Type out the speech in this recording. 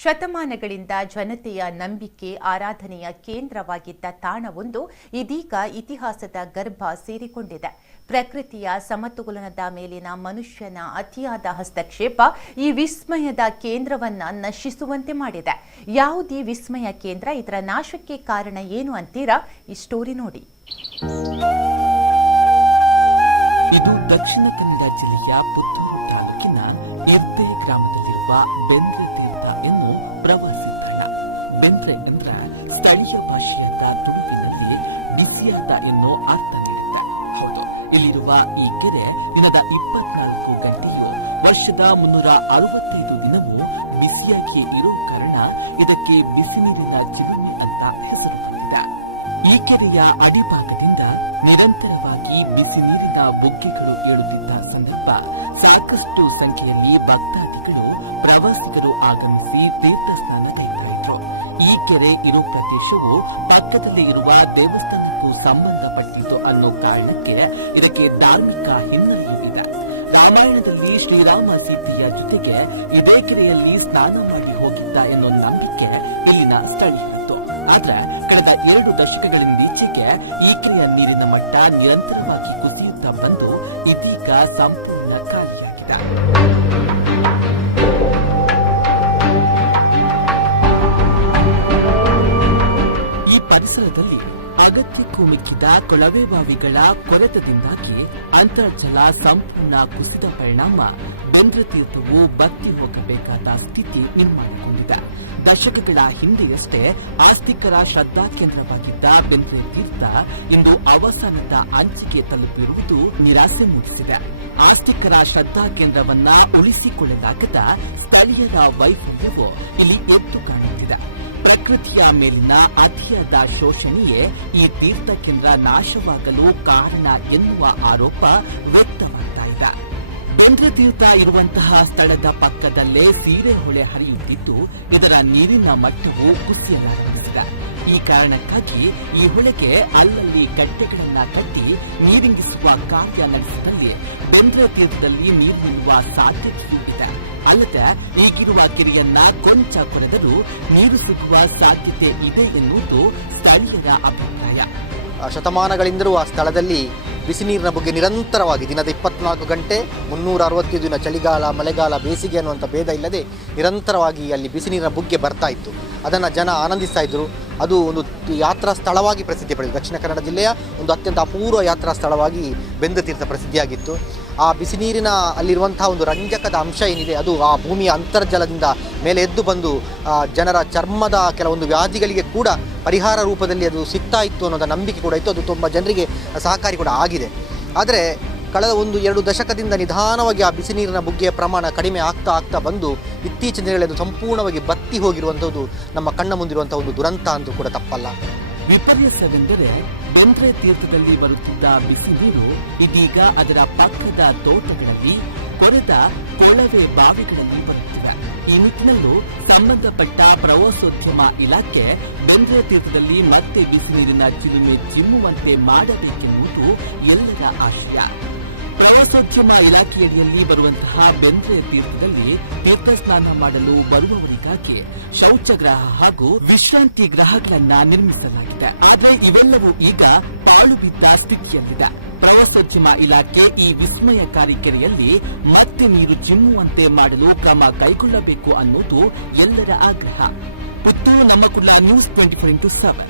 ಶತಮಾನಗಳಿಂದ ಜನತೆಯ ನಂಬಿಕೆ ಆರಾಧನೆಯ ಕೇಂದ್ರವಾಗಿದ್ದ ತಾಣವೊಂದು ಇದೀಗ ಇತಿಹಾಸದ ಗರ್ಭ ಸೇರಿಕೊಂಡಿದೆ. ಪ್ರಕೃತಿಯ ಸಮತೋಲನದ ಮೇಲಿನ ಮನುಷ್ಯನ ಅತಿಯಾದ ಹಸ್ತಕ್ಷೇಪ ಈ ವಿಸ್ಮಯದ ಕೇಂದ್ರವನ್ನ ನಶಿಸುವಂತೆ ಮಾಡಿದೆ. ಯಾವುದೇ ವಿಸ್ಮಯ ಕೇಂದ್ರ, ಇದರ ನಾಶಕ್ಕೆ ಕಾರಣ ಏನು ಅಂತೀರಾ? ಈ ಸ್ಟೋರಿ ನೋಡಿ. ಇದು ದಕ್ಷಿಣ ಕನ್ನಡ ಜಿಲ್ಲೆಯ ಪುತ್ತೂರು ತಾಲೂಕಿನ ಇರ್ದೆ ಗ್ರಾಮದಲ್ಲಿರುವ ಬೆಂದ್ರೆ ತೀರ್ಥ ಎನ್ನುವ ಪ್ರವಾಸಿ ತಾಣ. ಬೆಂದ್ರೆ ಎಂದ್ರೆ ಸ್ಥಳೀಯ ಭಾಷೆಯಾದ ತುಳುವಿನಲ್ಲಿ ಬಿಸಿಯಾದ ಎನ್ನೋ ಅರ್ಥ ನೀಡುತ್ತೆ. ಹೌದು, ಇಲ್ಲಿರುವ ಈ ಕೆರೆ ದಿನದ 24 ಗಂಟೆಯೂ ವರ್ಷದ 365 ದಿನವೂ ಬಿಸಿಯಾಗಿಯೇ ಇರೋ ಕಾರಣ ಇದಕ್ಕೆ ಬಿಸಿ ನೀರಿನ ಚಿಲುಮೆ ಅಂತ ಹೆಸರು ಬಂದಿದೆ. ಈ ಕೆರೆಯ ಅಡಿಭಾಗದಿಂದ ನಿರಂತರವಾಗಿ ಬಿಸಿ ನೀರಿನ ಬುಗ್ಗೆಗಳು ಏಳುತ್ತಿದ್ದ ಸಂದರ್ಭ ಸಾಕಷ್ಟು ಸಂಖ್ಯೆಯಲ್ಲಿ ಭಕ್ತಾದಿಗಳು ಪ್ರವಾಸಿಗರು ಆಗಮಿಸಿ ತೀರ್ಥ ಸ್ನಾನಗೈತಾ ಇದ್ರು. ಈ ಕೆರೆ ಇರೋ ಪ್ರದೇಶವು ಪಕ್ಕದಲ್ಲೇ ಇರುವ ದೇವಸ್ಥಾನಕ್ಕೂ ಸಂಬಂಧಪಟ್ಟಿದ್ದು ಅನ್ನೋ ಕಾರಣಕ್ಕೆ ಇದಕ್ಕೆ ಧಾರ್ಮಿಕ ಹಿನ್ನೆಲೆಯೂ ಇದೆ. ರಾಮಾಯಣದಲ್ಲಿ ಶ್ರೀರಾಮ ಸೀತೆಯ ಜೊತೆಗೆ ಇದೇ ಕೆರೆಯಲ್ಲಿ ಸ್ನಾನ ಮಾಡಿ ಹೋಗಿದ್ದ ಎನ್ನೋ ನಂಬಿಕೆ ಇಲ್ಲಿನ ಸ್ಥಳೀಯರದ್ದು. ಆದ್ರೆ ಕಳೆದ 2 ದಶಕಗಳಿಂದೀಚೆಗೆ ಈ ಕೆರೆಯ ನೀರಿನ ಮಟ್ಟ ನಿರಂತರವಾಗಿ ಕುಸಿಯುತ್ತಾ ಬಂದು ಇದೀಗ ಸಂಪೂರ್ಣ ಖಾಲಿಯಾಗಿದೆ. ಈ ಪರಿಸರದಲ್ಲಿ ಅಗತ್ಯಕ್ಕೂ ಮಿಕ್ಕಿದ ಕೊಳವೆ ಬಾವಿಗಳ ಕೊರೆತದಿಂದಾಗಿ ಅಂತರ್ಜಲ ಸಂಪೂರ್ಣ ಕುಸಿದ ಪರಿಣಾಮ ಬೆಂದ್ರೆ ತೀರ್ಥವು ಬತ್ತಿ ಹೋಗಬೇಕಾದ ಸ್ಥಿತಿ ನಿರ್ಮಾಣಗೊಂಡಿದೆ. ದಶಕಗಳ ಹಿಂದೆಯಷ್ಟೇ ಆಸ್ತಿಕರ ಶ್ರದ್ಧಾ ಕೇಂದ್ರವಾಗಿದ್ದ ಬೆಂದ್ರೆ ತೀರ್ಥ ಇಂದು ಅವಸಾನದ ಅಂಚಿಗೆ ತಲುಪಿರುವುದು ನಿರಾಸೆ ಮೂಡಿಸಿದೆ. ಆಸ್ತಿಕರ ಶ್ರದ್ಧಾ ಕೇಂದ್ರವನ್ನ ಉಳಿಸಿಕೊಳ್ಳಲಾಗದ ಸ್ಥಳೀಯರ ವೈಫಲ್ಯವು ಇಲ್ಲಿ ಎದ್ದು ಕಾಣುತ್ತಿದೆ. ಪ್ರಕೃತಿಯ ಮೇಲಿನ ಅತಿಯಾದ ಶೋಷಣೆಯೇ ಈ ತೀರ್ಥ ಕೇಂದ್ರ ನಾಶವಾಗಲು ಕಾರಣ ಎನ್ನುವ ಆರೋಪ ವ್ಯಕ್ತವಾಗ್ತಾ ಇದೆ. ಬೆಂದ್ರೆ ತೀರ್ಥ ಇರುವಂತಹ ಸ್ಥಳದ ಪಕ್ಕದಲ್ಲೇ ಸೀರೆ ಹೊಳೆ ಹರಿಯುತ್ತಿದ್ದು ಇದರ ನೀರಿನ ಮಟ್ಟವು ಕುಸಿಯಲಾರಂಭಿಸಿದೆ. ಈ ಕಾರಣಕ್ಕಾಗಿ ಈ ಹೊಳೆಗೆ ಅಲ್ಲಲ್ಲಿ ಕಟ್ಟೆಗಳನ್ನ ಕಟ್ಟಿ ನೀರಿಂಗಿಸುವ ಕಾರ್ಯ ನಡೆಸಿದಲ್ಲಿ ಬೆಂದ್ರೆ ತೀರ್ಥದಲ್ಲಿ ನೀರು ನಿಲ್ಲುವ ಸಾಧ್ಯತೆಯೂ ಇದೆ. ಅಲ್ಲದೆ ಈಗಿರುವ ಕೆರೆಯನ್ನ ಕೊಂಚ ಕೊರೆದರೂ ನೀರು ಸಿಗುವ ಸಾಧ್ಯತೆ ಇದೆ ಎನ್ನುವುದು ಸ್ಥಳೀಯರ ಅಭಿಪ್ರಾಯ. ಶತಮಾನಗಳಿಂದಲೂ ಆ ಸ್ಥಳದಲ್ಲಿ ಬಿಸಿ ನೀರಿನ ಬಗ್ಗೆ ನಿರಂತರವಾಗಿ ದಿನದ 24 ಗಂಟೆ 365 ದಿನ ಚಳಿಗಾಲ, ಮಳೆಗಾಲ, ಬೇಸಿಗೆ ಅನ್ನುವಂಥ ಭೇದ ಇಲ್ಲದೆ ನಿರಂತರವಾಗಿ ಅಲ್ಲಿ ಬಿಸಿ ನೀರಿನ ಬುಗ್ಗೆ ಬರ್ತಾ ಇತ್ತು. ಅದನ್ನು ಜನ ಆನಂದಿಸ್ತಾ ಇದ್ದರು. ಅದು ಒಂದು ಯಾತ್ರಾ ಸ್ಥಳವಾಗಿ ಪ್ರಸಿದ್ಧಿ ಪಡೆದಿದೆ. ದಕ್ಷಿಣ ಕನ್ನಡ ಜಿಲ್ಲೆಯ ಒಂದು ಅತ್ಯಂತ ಅಪೂರ್ವ ಯಾತ್ರಾ ಸ್ಥಳವಾಗಿ ಬೆಂದ್ರೆ ತೀರ್ಥ ಪ್ರಸಿದ್ಧಿಯಾಗಿತ್ತು. ಆ ಬಿಸಿ ನೀರಿನ ಅಲ್ಲಿರುವಂತಹ ಒಂದು ರಂಜಕದ ಅಂಶ ಏನಿದೆ ಅದು ಆ ಭೂಮಿಯ ಅಂತರ್ಜಲದಿಂದ ಮೇಲೆ ಎದ್ದು ಬಂದು ಜನರ ಚರ್ಮದ ಕೆಲವೊಂದು ವ್ಯಾಧಿಗಳಿಗೆ ಕೂಡ ಪರಿಹಾರ ರೂಪದಲ್ಲಿ ಅದು ಸಿಗ್ತಾ ಇತ್ತು ಅನ್ನೋದ ನಂಬಿಕೆ ಕೂಡ ಇತ್ತು. ಅದು ತುಂಬ ಜನರಿಗೆ ಸಹಕಾರಿ ಕೂಡ ಆಗಿದೆ. ಆದರೆ ಕಳೆದ 1-2 ದಶಕದಿಂದ ನಿಧಾನವಾಗಿ ಆ ಬಿಸಿ ನೀರಿನ ಬುಗ್ಗೆಯ ಪ್ರಮಾಣ ಕಡಿಮೆ ಆಗ್ತಾ ಬಂದು ಇತ್ತೀಚಿನ ದಿನಗಳಲ್ಲಿ ಅದು ಸಂಪೂರ್ಣವಾಗಿ ಬತ್ತಿ ಹೋಗಿರುವಂಥದ್ದು ನಮ್ಮ ಕಣ್ಣ ಮುಂದಿರುವಂಥ ಒಂದು ದುರಂತ ಅಂತೂ ಕೂಡ ತಪ್ಪಲ್ಲ. ವಿಪರ್ಯಾಸವೆಂದರೆ ಬೆಂದ್ರೆ ತೀರ್ಥದಲ್ಲಿ ಬರುತ್ತಿದ್ದ ಬಿಸಿ ನೀರು ಇದೀಗ ಅದರ ಪಕ್ಕದ ತೋಟಗಳಲ್ಲಿ ಕೊರೆದ ಕೊಳವೆ ಬಾವಿಗಳಲ್ಲಿ ಬರುತ್ತಿವೆ. ಈ ನಿಟ್ಟಿನಲ್ಲೂ ಸಂಬಂಧಪಟ್ಟ ಪ್ರವಾಸೋದ್ಯಮ ಇಲಾಖೆ ಬೆಂದ್ರೆ ತೀರ್ಥದಲ್ಲಿ ಮತ್ತೆ ಬಿಸಿ ನೀರಿನ ಚಿಲುಮೆ ಚಿಮ್ಮುವಂತೆ ಮಾಡಬೇಕೆನ್ನುವುದು ಎಲ್ಲರ ಆಶಯ. ಪ್ರವಾಸೋದ್ಯಮ ಇಲಾಖೆಯಡಿಯಲ್ಲಿ ಬರುವಂತಹ ಬೆಂದ್ರೆ ತೀರ್ಥದಲ್ಲಿ ತೀರ್ಥ ಸ್ನಾನ ಮಾಡಲು ಬರುವವರಿಗಾಗಿ ಶೌಚಗೃಹ ಹಾಗೂ ವಿಶ್ರಾಂತಿ ಗೃಹಗಳನ್ನ ನಿರ್ಮಿಸಲಾಗಿದೆ. ಆದರೆ ಇವೆಲ್ಲವೂ ಈಗ ಪಾಳು ಬಿದ್ದ ಸ್ಥಿತಿಯಲ್ಲಿದೆ. ಪ್ರವಾಸೋದ್ಯಮ ಇಲಾಖೆ ಈ ವಿಸ್ಮಯಕಾರಿ ಕೆರೆಯಲ್ಲಿ ಮತ್ತೆ ನೀರು ಚಿಮ್ಮುವಂತೆ ಮಾಡಲು ಕ್ರಮ ಕೈಗೊಳ್ಳಬೇಕು ಅನ್ನೋದು ಎಲ್ಲರ ಆಗ್ರಹ. ಪುತ್ತೂರು ನಮ್ಮ ಕುಡ್ಲ ನ್ಯೂಸ್ 24x7.